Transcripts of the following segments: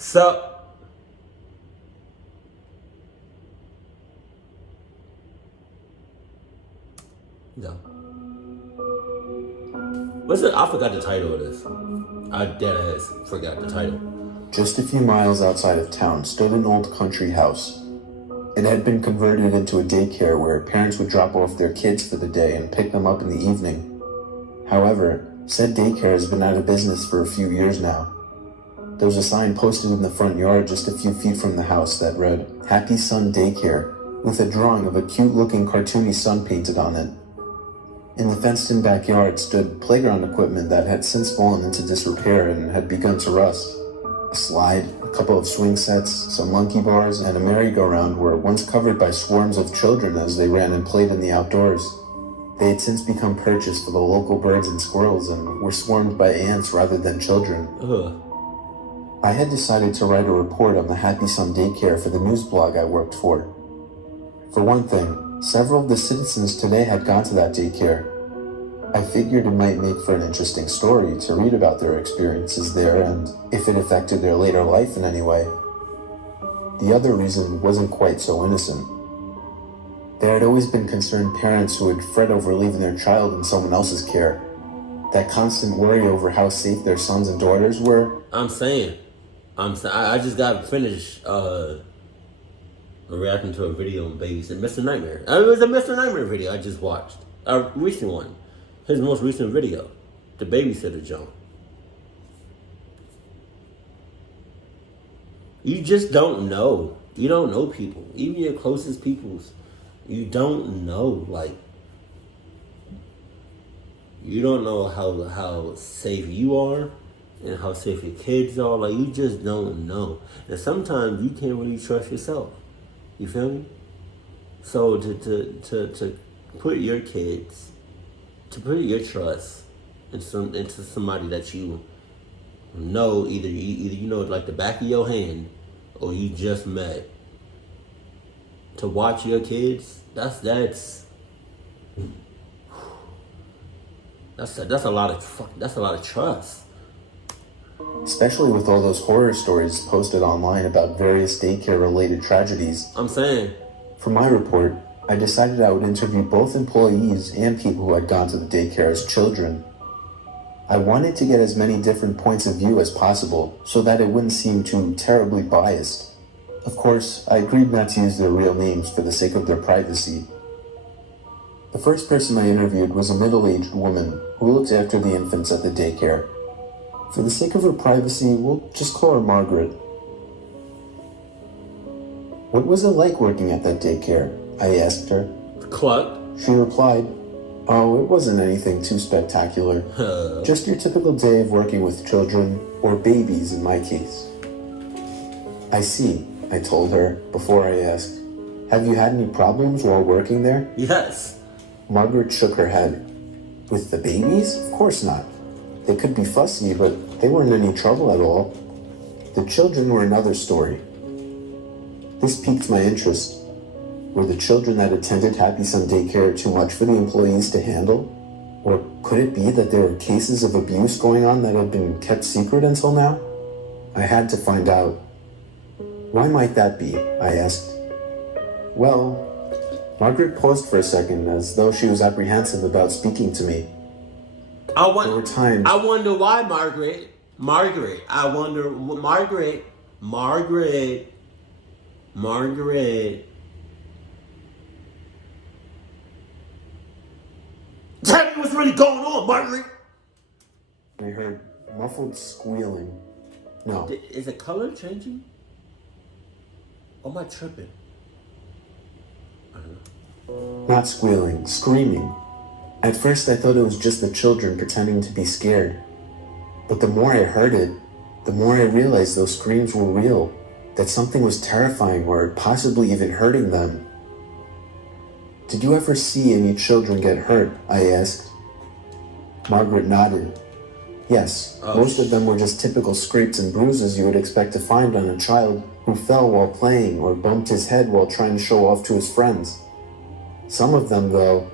So, no. What's it? I forgot the title of this. I deadass forgot the title. Just a few miles outside of town stood an old country house. It had been converted into a daycare where parents would drop off their kids for the day and pick them up in the evening. However, said daycare has been out of business for a few years now. There was a sign posted in the front yard just a few feet from the house that read, "Happy Sun Daycare," with a drawing of a cute-looking cartoony sun painted on it. In the fenced-in backyard stood playground equipment that had since fallen into disrepair and had begun to rust. A slide, a couple of swing sets, some monkey bars, and a merry-go-round were once covered by swarms of children as they ran and played in the outdoors. They had since become purchased for the local birds and squirrels and were swarmed by ants rather than children. I had decided to write a report on the Happy Sun Daycare for the news blog I worked for. For one thing, several of the citizens today had gone to that daycare. I figured it might make for an interesting story to read about their experiences there and if it affected their later life in any way. The other reason wasn't quite so innocent. There had always been concerned parents who would fret over leaving their child in someone else's care. That constant worry over how safe their sons and daughters were. I just got finished reacting to a video on babies and Mr. Nightmare. It was a Mr. Nightmare video I just watched. A recent one. His most recent video. The babysitter jump. You just don't know. You don't know people. Even your closest peoples. You don't know. Like, you don't know how safe you are and how safe your kids are. Like, you just don't know. And sometimes you can't really trust yourself. You feel me? So to put your kids, to put your trust into somebody that you know, either you know it like the back of your hand, or you just met. To watch your kids, that's a lot of trust. Especially with all those horror stories posted online about various daycare-related tragedies. I'm saying. For my report, I decided I would interview both employees and people who had gone to the daycare as children. I wanted to get as many different points of view as possible so that it wouldn't seem too terribly biased. Of course, I agreed not to use their real names for the sake of their privacy. The first person I interviewed was a middle-aged woman who looked after the infants at the daycare. For the sake of her privacy, we'll just call her Margaret. "What was it like working at that daycare?" I asked her. Cluck. She replied, "Oh, it wasn't anything too spectacular. Just your typical day of working with children, or babies in my case." "I see," I told her before I asked, "Have you had any problems while working there?" Yes. Margaret shook her head. "With the babies? Of course not. They could be fussy, but they weren't any trouble at all. The children were another story." This piqued my interest. Were the children that attended Happy Sun Daycare too much for the employees to handle? Or could it be that there were cases of abuse going on that had been kept secret until now? I had to find out. "Why might that be?" I asked. "Well," Margaret paused for a second as though she was apprehensive about speaking to me. I wonder why, Margaret. Tell me what's really going on, Margaret. I heard muffled squealing. No. Is the color changing? Or am I tripping? I don't know. Not squealing, screaming. At first I thought it was just the children pretending to be scared. But the more I heard it, the more I realized those screams were real, that something was terrifying or possibly even hurting them. "Did you ever see any children get hurt?" I asked. Margaret nodded. "Yes, most of them were just typical scrapes and bruises you would expect to find on a child who fell while playing or bumped his head while trying to show off to his friends. Some of them, though,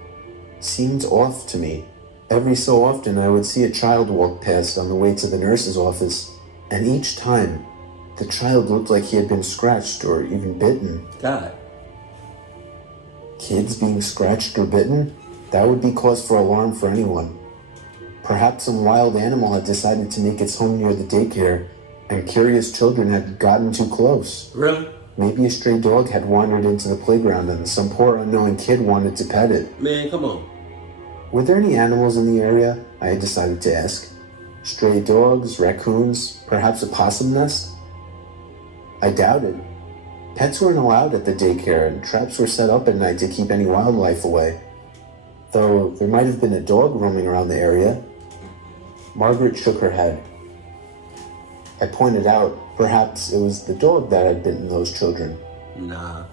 seemed off to me. Every so often I would see a child walk past on the way to the nurse's office, and each time The child looked like he had been scratched or even bitten. God. Kids being scratched or bitten? That would be cause for alarm for anyone. Perhaps some wild animal had decided to make its home near the daycare, and curious children had gotten too close. Really? Maybe a stray dog had wandered into the playground and some poor unknown kid wanted to pet it. Man, come on. Were there any animals in the area? I had decided to ask. Stray dogs, raccoons, perhaps a possum nest? I doubted. Pets weren't allowed at the daycare, and traps were set up at night to keep any wildlife away. Though there might have been a dog roaming around the area. Margaret shook her head. I pointed out, perhaps it was the dog that had bitten those children. Nah.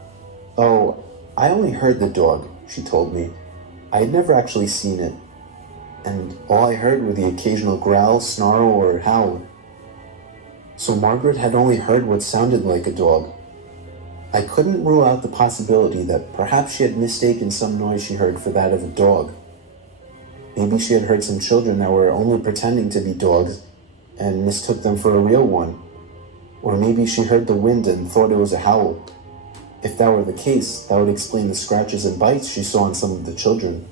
Oh, I only heard the dog, she told me. I had never actually seen it, and all I heard were the occasional growl, snarl, or howl. So Margaret had only heard what sounded like a dog. I couldn't rule out the possibility that perhaps she had mistaken some noise she heard for that of a dog. Maybe she had heard some children that were only pretending to be dogs and mistook them for a real one. Or maybe she heard the wind and thought it was a howl. If that were the case, that would explain the scratches and bites she saw on some of the children.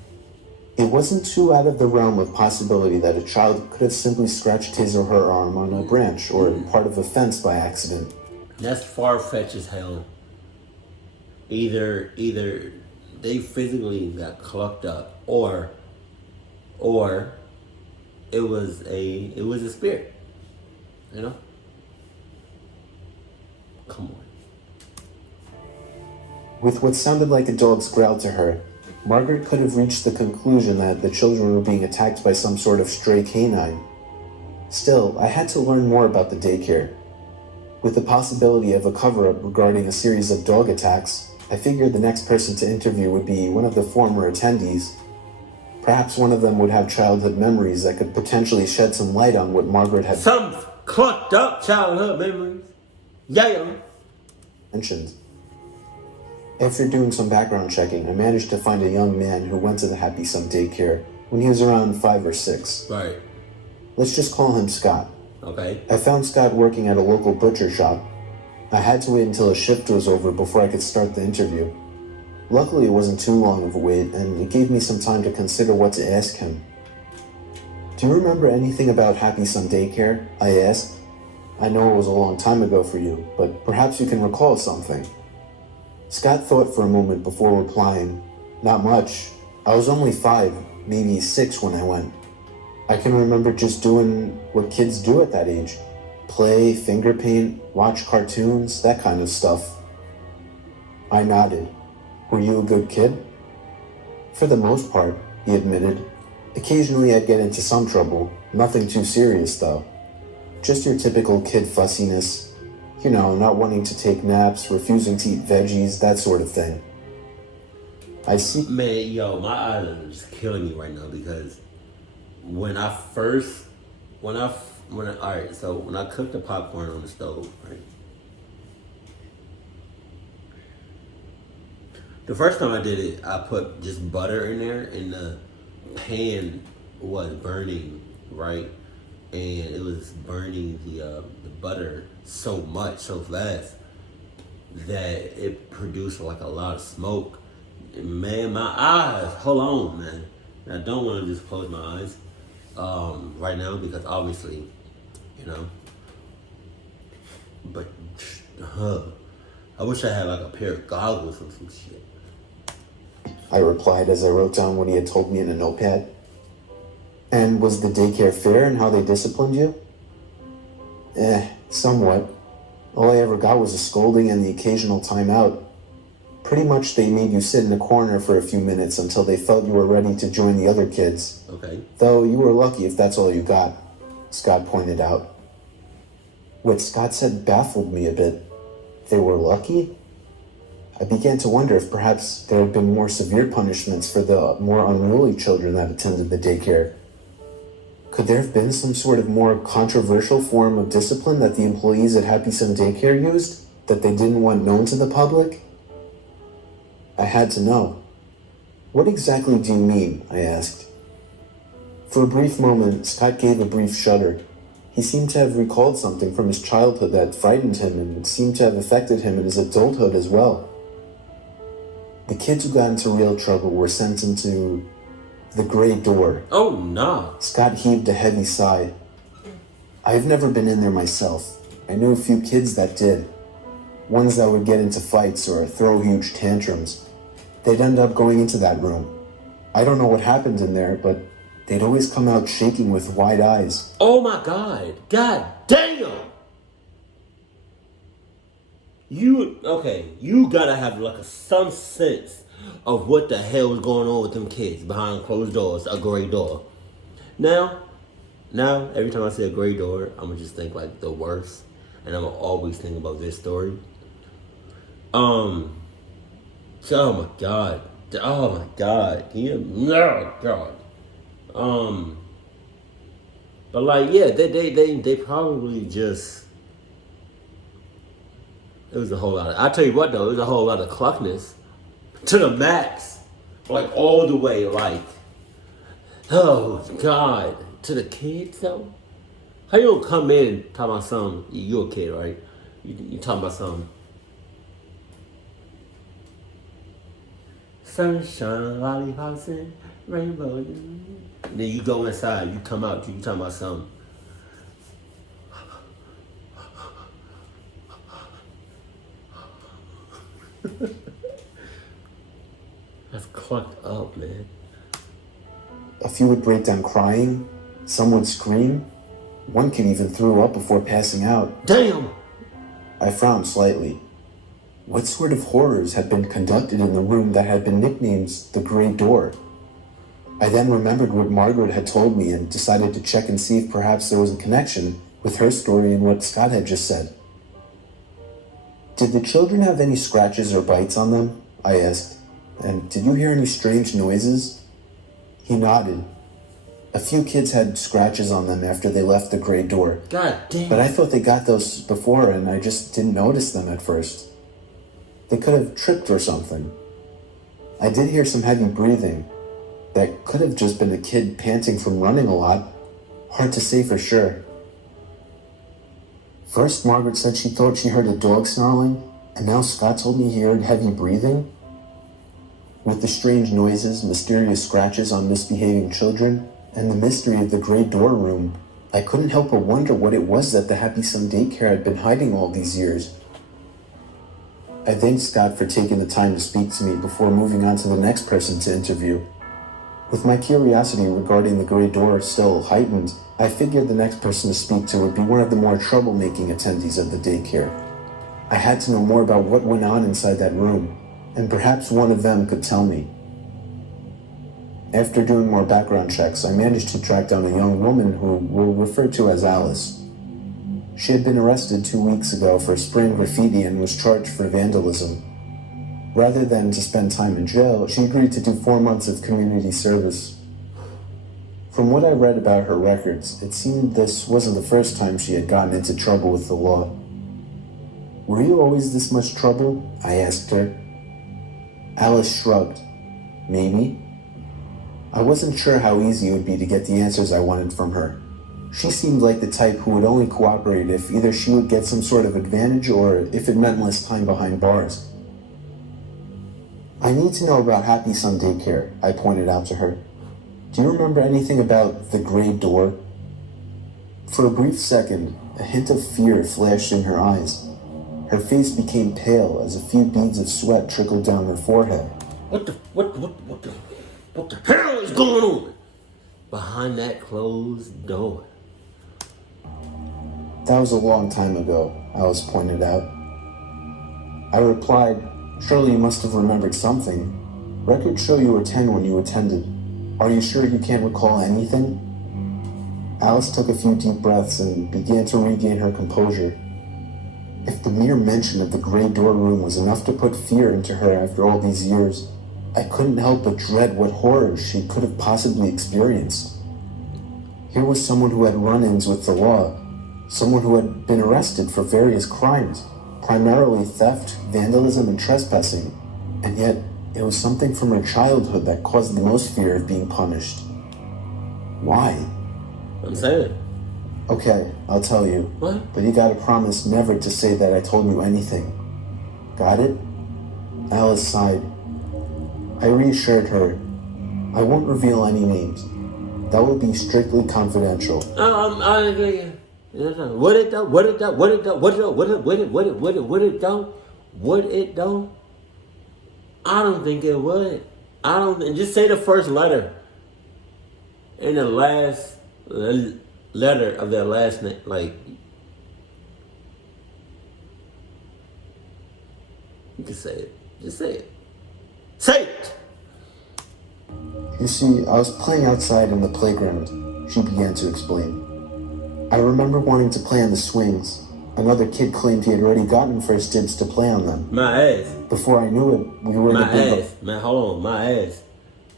It wasn't too out of the realm of possibility that a child could have simply scratched his or her arm on a branch or part of a fence by accident. That's far-fetched as hell. Either they physically got clucked up, or it was a spirit. You know? Come on. With what sounded like a dog's growl to her, Margaret could have reached the conclusion that the children were being attacked by some sort of stray canine. Still, I had to learn more about the daycare. With the possibility of a cover-up regarding a series of dog attacks, I figured the next person to interview would be one of the former attendees. Perhaps one of them would have childhood memories that could potentially shed some light on what Margaret had Some clucked up childhood memories. Yeah. mentioned. After doing some background checking, I managed to find a young man who went to the Happy Sun daycare when he was around 5 or 6. Right. Let's just call him Scott. Okay. I found Scott working at a local butcher shop. I had to wait until his shift was over before I could start the interview. Luckily, it wasn't too long of a wait, and it gave me some time to consider what to ask him. Do you remember anything about Happy Sun Daycare? I asked. I know it was a long time ago for you, but perhaps you can recall something. Scott thought for a moment before replying. Not much. I was only 5, maybe 6 when I went. I can remember just doing what kids do at that age. Play, finger paint, watch cartoons, that kind of stuff. I nodded. Were you a good kid? For the most part, he admitted. Occasionally I'd get into some trouble. Nothing too serious, though. Just your typical kid fussiness. You know, not wanting to take naps, refusing to eat veggies, that sort of thing. I see. Man, yo, my eyes are just killing me right now because when I cooked the popcorn on the stove, right? The first time I did it, I put just butter in there, and the pan was burning, right? And it was burning the butter so much, so fast, that it produced like a lot of smoke. And man, my eyes, hold on, man. I don't want to just close my eyes right now because obviously, you know, but I wish I had like a pair of goggles or some shit. I replied as I wrote down what he had told me in a notepad. And was the daycare fair in how they disciplined you? Somewhat. All I ever got was a scolding and the occasional timeout. Pretty much they made you sit in a corner for a few minutes until they felt you were ready to join the other kids. Okay. Though you were lucky if that's all you got, Scott pointed out. What Scott said baffled me a bit. They were lucky? I began to wonder if perhaps there had been more severe punishments for the more unruly children that attended the daycare. Could there have been some sort of more controversial form of discipline that the employees at Happy Sun Daycare used, that they didn't want known to the public? I had to know. What exactly do you mean? I asked. For a brief moment, Scott gave a brief shudder. He seemed to have recalled something from his childhood that frightened him and seemed to have affected him in his adulthood as well. The kids who got into real trouble were sent into the Grey Door. Oh, no. Scott heaved a heavy sigh. I've never been in there myself. I knew a few kids that did. Ones that would get into fights or throw huge tantrums. They'd end up going into that room. I don't know what happened in there, but they'd always come out shaking with wide eyes. Oh my God. God damn. You gotta have like some sense of what the hell is going on with them kids behind closed doors, a gray door. Now, every time I say a gray door, I'm gonna just think like the worst. And I'm gonna always think about this story. Oh my God. Can you? Oh God. But like, yeah, they probably just. It was a whole lot. I tell you what though, it was a whole lot of cluckness to the max, like all the way, like. Oh God, to the kids though. How you don't come in talking about something? You a kid, right? You talking about something. Sunshine, lollipops, and rainbow. And then you go inside, you come out, you talking about something. That's clucked up, man. A few would break down crying. Some would scream. One kid even threw up before passing out. Damn! I frowned slightly. What sort of horrors had been conducted in the room that had been nicknamed the Grey Door? I then remembered what Margaret had told me and decided to check and see if perhaps there was a connection with her story and what Scott had just said. Did the children have any scratches or bites on them? I asked. And did you hear any strange noises? He nodded. A few kids had scratches on them after they left the Grey Door. God damn. But I thought they got those before and I just didn't notice them at first. They could have tripped or something. I did hear some heavy breathing. That could have just been a kid panting from running a lot. Hard to say for sure. First, Margaret said she thought she heard a dog snarling, and now Scott told me he heard heavy breathing. With the strange noises, mysterious scratches on misbehaving children, and the mystery of the Grey Door room, I couldn't help but wonder what it was that the Happy Sun Daycare had been hiding all these years. I thanked Scott for taking the time to speak to me before moving on to the next person to interview. With my curiosity regarding the Grey Door still heightened, I figured the next person to speak to would be one of the more troublemaking attendees of the daycare. I had to know more about what went on inside that room, and perhaps one of them could tell me. After doing more background checks, I managed to track down a young woman who we'll refer to as Alice. She had been arrested 2 weeks ago for spraying graffiti and was charged for vandalism. Rather than to spend time in jail, she agreed to do 4 months of community service. From what I read about her records, it seemed this wasn't the first time she had gotten into trouble with the law. Were you always this much trouble? I asked her. Alice shrugged. Maybe. I wasn't sure how easy it would be to get the answers I wanted from her. She seemed like the type who would only cooperate if either she would get some sort of advantage or if it meant less time behind bars. I need to know about Happy Sun Daycare, I pointed out to her. Do you remember anything about the Grey Door? For a brief second, a hint of fear flashed in her eyes. Her face became pale as a few beads of sweat trickled down her forehead. What the hell is going on behind that closed door? That was a long time ago, Alice pointed out. I replied, surely you must have remembered something. Records show you were 10 when you attended. Are you sure you can't recall anything? Alice took a few deep breaths and began to regain her composure. If the mere mention of the Grey Door room was enough to put fear into her after all these years, I couldn't help but dread what horrors she could have possibly experienced. Here was someone who had run-ins with the law, someone who had been arrested for various crimes, primarily theft, vandalism, and trespassing, and yet it was something from her childhood that caused the most fear of being punished. Why? I'm saying. Okay, I'll tell you. What? But you gotta promise never to say that I told you anything. Got it? Alice sighed. I reassured her. I won't reveal any names. That will be strictly confidential. What it though? What it though? What it though? What it though? What it though? Would it though? I don't think it would. I don't. Just say the first letter and the last letter of their last name. Like, you can say it. Just say it. Say it. You see, I was playing outside in the playground, she began to explain. I remember wanting to play on the swings. Another kid claimed he had already gotten first dibs to play on them. My ass. Before I knew it, we were in my a big... ass. Man, hold on. My ass.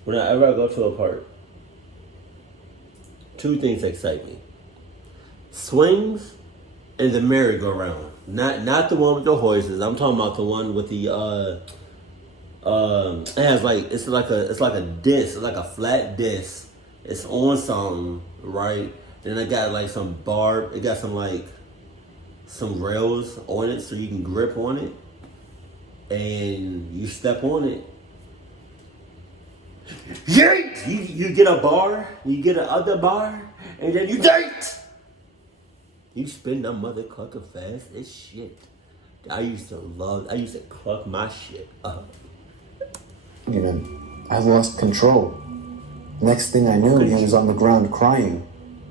Whenever I go to a park, two things excite me. Swings and the merry-go-round. Not the one with the horses. I'm talking about the one with the it has like it's like a disc, it's like a flat disc. It's on something, right? Then it got like some it got some rails on it so you can grip on it. And you step on it. Yeet! You get a bar, you get another bar, and then you date! You spin that mother clucker fast as shit. I used to cluck my shit up. Even, I lost control. Next thing I knew, he was on the ground crying.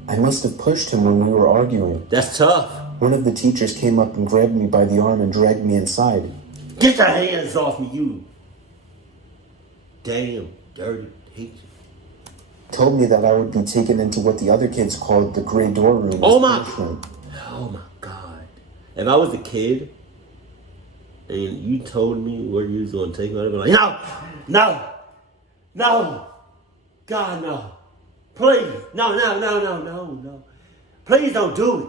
I must have pushed him when we were arguing. That's tough. One of the teachers came up and grabbed me by the arm and dragged me inside. Get your hands off me, you damn dirty teacher. Told me that I would be taken into what the other kids called the gray door room. Oh my God. If I was a kid and you told me where you was going to take me, I'd be like, no. God, no. Please. No. Please don't do it.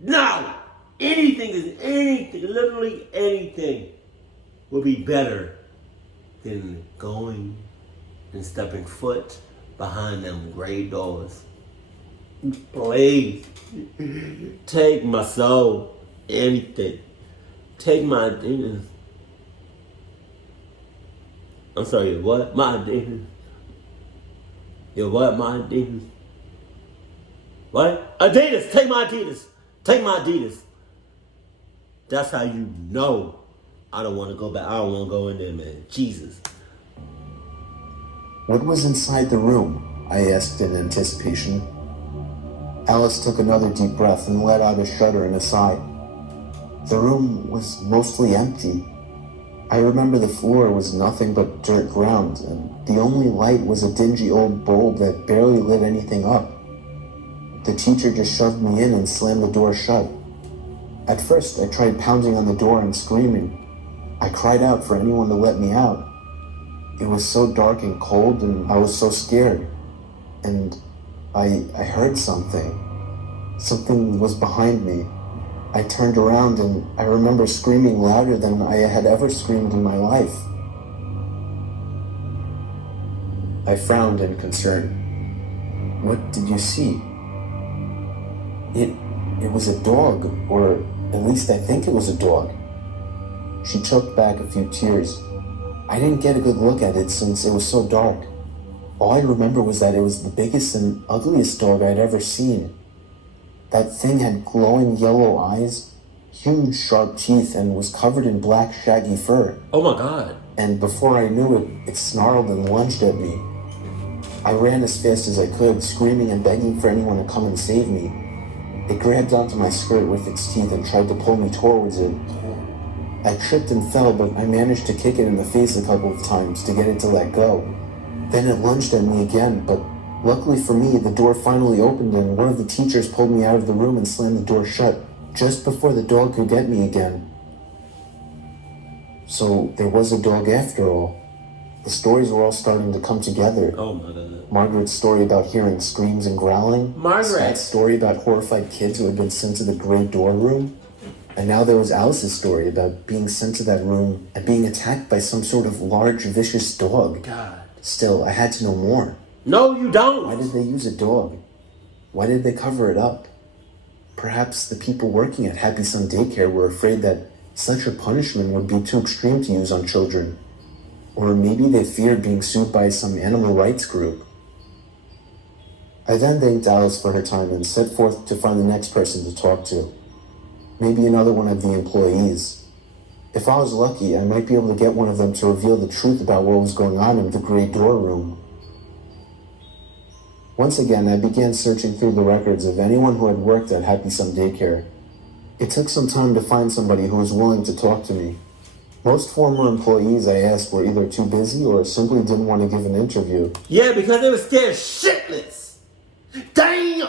No. Literally anything would be better than going and stepping foot behind them gray doors. Please. Take my soul. Anything. Take my Adidas. I'm sorry, what? My Adidas. What? My Adidas. What? Adidas! Take my Adidas! Take my Adidas! That's how you know I don't want to go back. I don't want to go in there, man. Jesus. What was inside the room? I asked in anticipation. Alice took another deep breath and let out a shudder and a sigh. The room was mostly empty. I remember the floor was nothing but dirt ground, and the only light was a dingy old bulb that barely lit anything up. The teacher just shoved me in and slammed the door shut. At first, I tried pounding on the door and screaming. I cried out for anyone to let me out. It was so dark and cold, and I was so scared. And I heard something. Something was behind me. I turned around and I remember screaming louder than I had ever screamed in my life. I frowned in concern. What did you see? It was a dog, or at least I think it was a dog. She choked back a few tears. I didn't get a good look at it since it was so dark. All I remember was that it was the biggest and ugliest dog I'd ever seen. That thing had glowing yellow eyes, huge sharp teeth, and was covered in black shaggy fur. Oh my God. And before I knew it, it snarled and lunged at me. I ran as fast as I could, screaming and begging for anyone to come and save me. It grabbed onto my skirt with its teeth and tried to pull me towards it. I tripped and fell, but I managed to kick it in the face a couple of times to get it to let go. Then it lunged at me again, but luckily for me, the door finally opened and one of the teachers pulled me out of the room and slammed the door shut just before the dog could get me again. So there was a dog after all. The stories were all starting to come together. Oh my God. Margaret's story about hearing screams and growling. Margaret. Scott's story about horrified kids who had been sent to the gray door room. And now there was Alice's story about being sent to that room and being attacked by some sort of large, vicious dog. God. Still, I had to know more. No, you don't. Why did they use a dog? Why did they cover it up? Perhaps the people working at Happy Sun Daycare were afraid that such a punishment would be too extreme to use on children. Or maybe they feared being sued by some animal rights group. I then thanked Alice for her time and set forth to find the next person to talk to. Maybe another one of the employees. If I was lucky, I might be able to get one of them to reveal the truth about what was going on in the Grey Door room. Once again, I began searching through the records of anyone who had worked at Happy Sun Daycare. It took some time to find somebody who was willing to talk to me. Most former employees I asked were either too busy or simply didn't want to give an interview. Yeah, because they were scared shitless. Damn!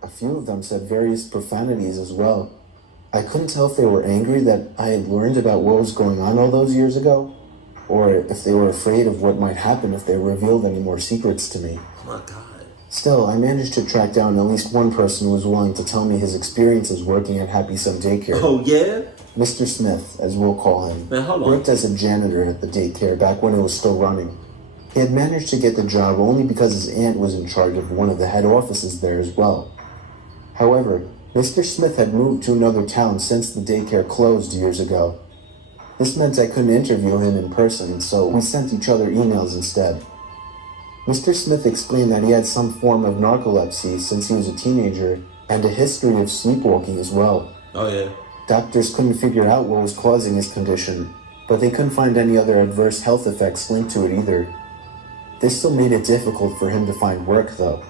A few of them said various profanities as well. I couldn't tell if they were angry that I had learned about what was going on all those years ago, or if they were afraid of what might happen if they revealed any more secrets to me. Oh my God. Still, I managed to track down at least one person who was willing to tell me his experiences working at Happy Sun Daycare. Oh, yeah? Mr. Smith, as we'll call him, Man, hold on. worked as a janitor at the daycare back when it was still running. He had managed to get the job only because his aunt was in charge of one of the head offices there as well. However, Mr. Smith had moved to another town since the daycare closed years ago. This meant I couldn't interview him in person, so we sent each other emails instead. Mr. Smith explained that he had some form of narcolepsy since he was a teenager, and a history of sleepwalking as well. Oh, yeah. Doctors couldn't figure out what was causing his condition, but they couldn't find any other adverse health effects linked to it either. This still made it difficult for him to find work, though.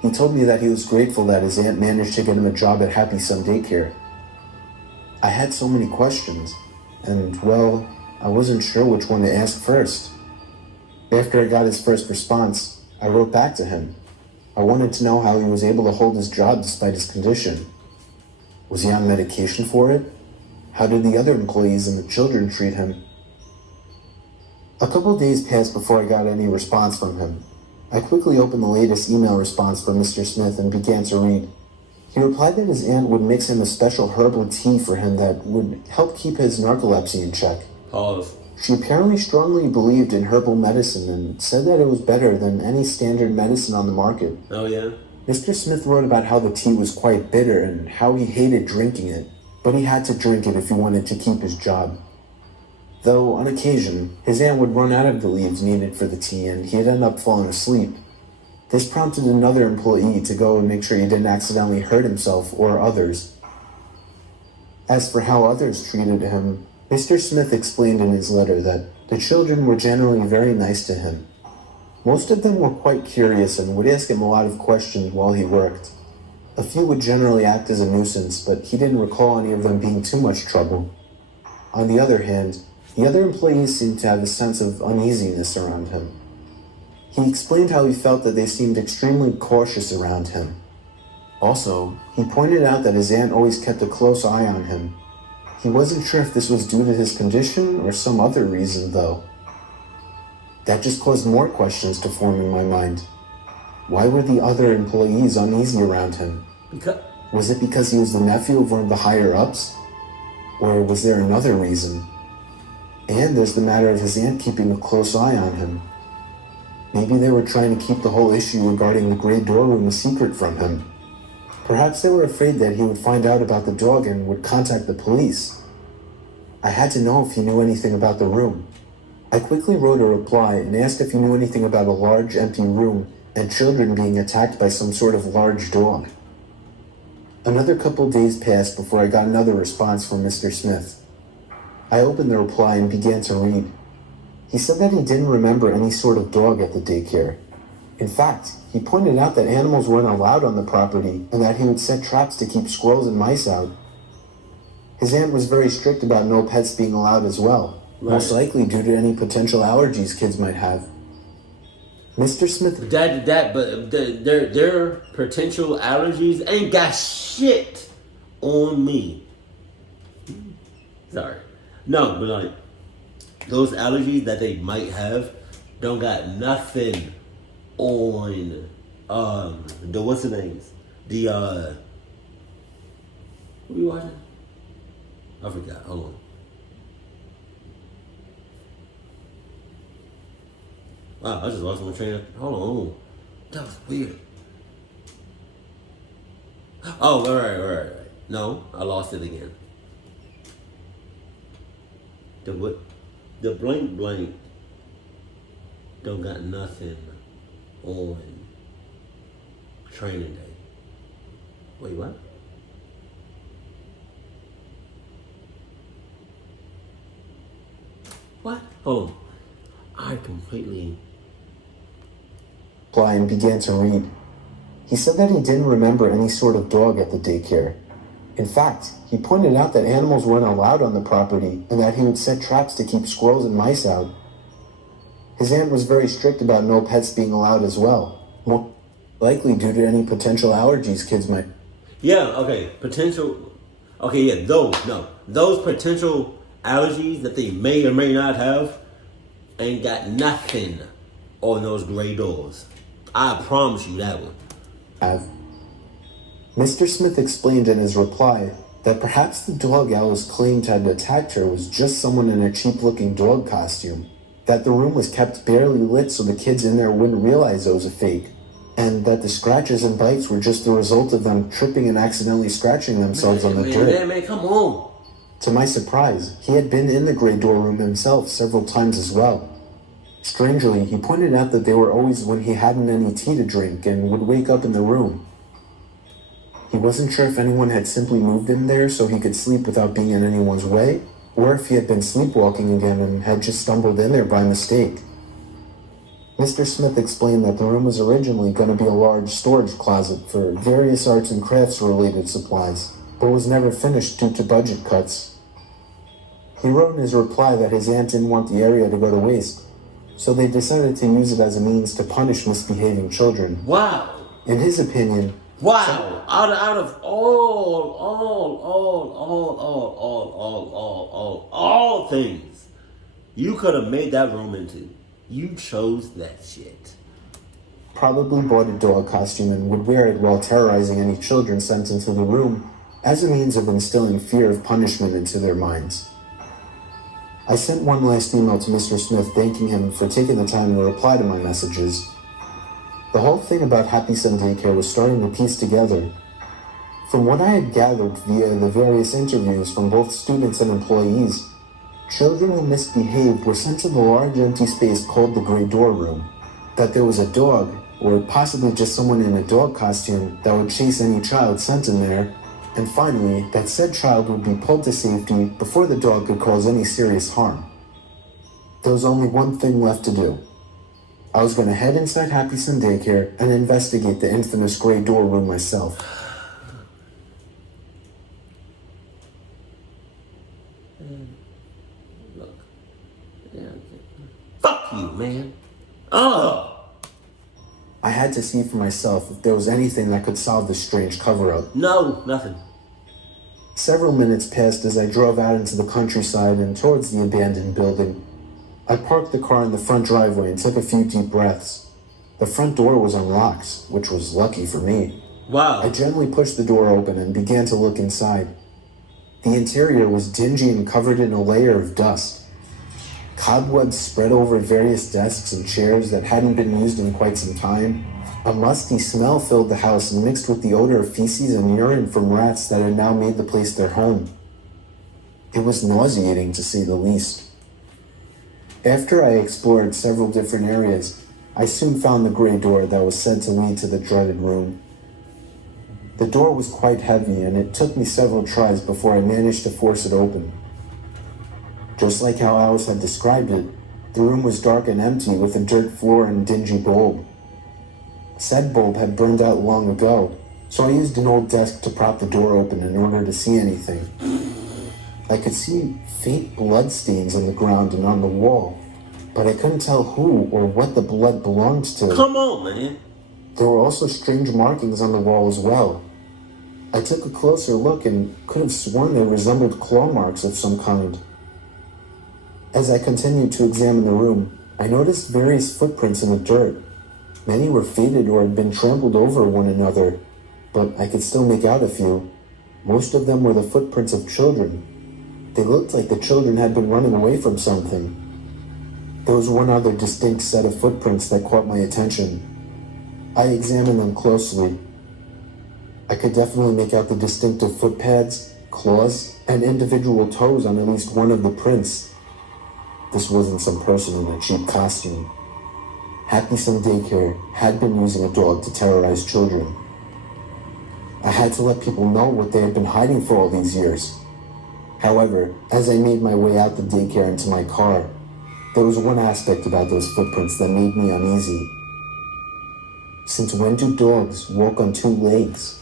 He told me that he was grateful that his aunt managed to get him a job at Happy Sun Daycare. I had so many questions, and, well, I wasn't sure which one to ask first. After I got his first response, I wrote back to him. I wanted to know how he was able to hold his job despite his condition. Was he on medication for it? How did the other employees and the children treat him? A couple days passed before I got any response from him. I quickly opened the latest email response from Mr. Smith and began to read. He replied that his aunt would mix him a special herbal tea for him that would help keep his narcolepsy in check. Pause. She apparently strongly believed in herbal medicine and said that it was better than any standard medicine on the market. Oh, yeah? Mr. Smith wrote about how the tea was quite bitter and how he hated drinking it, but he had to drink it if he wanted to keep his job. Though, on occasion, his aunt would run out of the leaves needed for the tea and he'd end up falling asleep. This prompted another employee to go and make sure he didn't accidentally hurt himself or others. As for how others treated him, Mr. Smith explained in his letter that the children were generally very nice to him. Most of them were quite curious and would ask him a lot of questions while he worked. A few would generally act as a nuisance, but he didn't recall any of them being too much trouble. On the other hand, the other employees seemed to have a sense of uneasiness around him. He explained how he felt that they seemed extremely cautious around him. Also, he pointed out that his aunt always kept a close eye on him. He wasn't sure if this was due to his condition or some other reason, though. That just caused more questions to form in my mind. Why were the other employees uneasy around him? Was it because he was the nephew of one of the higher-ups? Or was there another reason? And there's the matter of his aunt keeping a close eye on him. Maybe they were trying to keep the whole issue regarding the Grey Door room a secret from him. Perhaps they were afraid that he would find out about the dog and would contact the police. I had to know if he knew anything about the room. I quickly wrote a reply and asked if he knew anything about a large empty room and children being attacked by some sort of large dog. Another couple days passed before I got another response from Mr. Smith. I opened the reply and began to read. He said that he didn't remember any sort of dog at the daycare. In fact, he pointed out that animals weren't allowed on the property and that he would set traps to keep squirrels and mice out. His aunt was very strict about no pets being allowed as well, most likely due to any potential allergies kids might have. Mr. Smith... But their potential allergies ain't got shit on me. Sorry. No, but like, those allergies that they might have don't got nothing on the what's the names? The what are you watching? I forgot. Hold on. Wow, I just lost my train of... Hold on. That was weird. Oh, right. No, I lost it again. The what? The blank don't got nothing on training day. Wait, what? What? Hold on. I completely... And began to read. He said that he didn't remember any sort of dog at the daycare. In fact, he pointed out that animals weren't allowed on the property and that he would set traps to keep squirrels and mice out. His aunt was very strict about no pets being allowed as well, more likely due to any potential allergies kids might... Yeah, okay, potential... Okay, yeah, those potential allergies that they may or may not have ain't got nothing on those gray doors. I promise you that one. Mr. Smith explained in his reply that perhaps the dog Alice claimed had attacked her was just someone in a cheap-looking dog costume, that the room was kept barely lit so the kids in there wouldn't realize it was a fake, and that the scratches and bites were just the result of them tripping and accidentally scratching themselves on the dirt. Man, come on. To my surprise, he had been in the gray door room himself several times as well. Strangely, he pointed out that they were always when he hadn't any tea to drink and would wake up in the room. He wasn't sure if anyone had simply moved in there so he could sleep without being in anyone's way, or if he had been sleepwalking again and had just stumbled in there by mistake. Mr. Smith explained that the room was originally going to be a large storage closet for various arts and crafts related supplies, but was never finished due to budget cuts. He wrote in his reply that his aunt didn't want the area to go to waste, so they decided to use it as a means to punish misbehaving children. Wow. In his opinion... Wow. Out of all things you could have made that room into, you chose that shit. Probably bought a dog costume and would wear it while terrorizing any children sent into the room as a means of instilling fear of punishment into their minds. I sent one last email to Mr. Smith thanking him for taking the time to reply to my messages. The whole thing about Happy Sun Daycare was starting to piece together. From what I had gathered via the various interviews from both students and employees, children who misbehaved were sent to the large empty space called the Gray Door Room. That there was a dog, or possibly just someone in a dog costume, that would chase any child sent in there, and finally, that said child would be pulled to safety before the dog could cause any serious harm. There was only one thing left to do. I was going to head inside Happy Sun Daycare and investigate the infamous Gray Door Room myself. Look. Fuck you, man. Oh! I had to see for myself if there was anything that could solve this strange cover-up. No, nothing. Several minutes passed as I drove out into the countryside and towards the abandoned building. I parked the car in the front driveway and took a few deep breaths. The front door was unlocked, which was lucky for me. Wow. I gently pushed the door open and began to look inside. The interior was dingy and covered in a layer of dust. Cobwebs spread over various desks and chairs that hadn't been used in quite some time. A musty smell filled the house and mixed with the odor of feces and urine from rats that had now made the place their home. It was nauseating, to say the least. After I explored several different areas, I soon found the gray door that was said to lead to the dreaded room. The door was quite heavy, and it took me several tries before I managed to force it open. Just like how Alice had described it, the room was dark and empty with a dirt floor and dingy bulb. Said bulb had burned out long ago, so I used an old desk to prop the door open in order to see anything. I could see faint blood stains on the ground and on the wall, but I couldn't tell who or what the blood belonged to. Come on, man. There were also strange markings on the wall as well. I took a closer look and could have sworn they resembled claw marks of some kind. As I continued to examine the room, I noticed various footprints in the dirt. Many were faded or had been trampled over one another, but I could still make out a few. Most of them were the footprints of children. They looked like the children had been running away from something. There was one other distinct set of footprints that caught my attention. I examined them closely. I could definitely make out the distinctive foot pads, claws, and individual toes on at least one of the prints. This wasn't some person in a cheap costume. Happy Son Daycare had been using a dog to terrorize children. I had to let people know what they had been hiding for all these years. However, as I made my way out the daycare into my car, there was one aspect about those footprints that made me uneasy. Since when do dogs walk on two legs?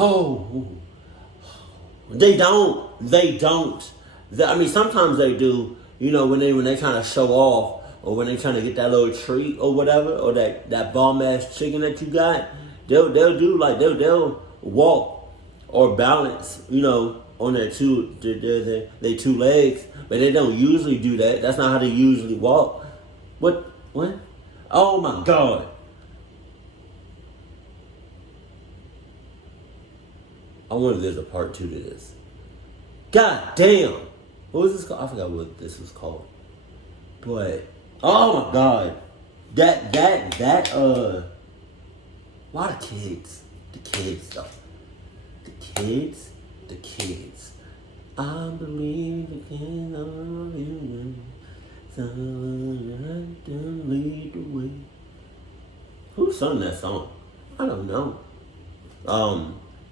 Oh, they don't. I mean, sometimes they do. You know, when they trying to show off, or when they trying to get that little treat or whatever, or that bomb ass chicken that you got, they'll do like they'll walk or balance. You know, on their two legs, but they don't usually do that. That's not how they usually walk. What? Oh my God. I wonder if there's a part 2 to this. God damn. What was this called? I forgot what this was called. But, oh my God. Why the kids? The kids though. The kids. I believe in all you. Someone to lead the way. Who sung that song? I don't know.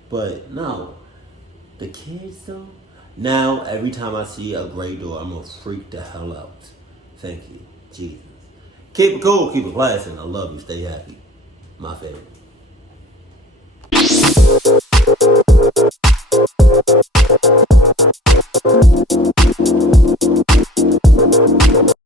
But no, the kids though. Now every time I see a gray door, I'm gonna freak the hell out. Thank you, Jesus. Keep it cool, keep it classy, and I love you. Stay happy. My favorite.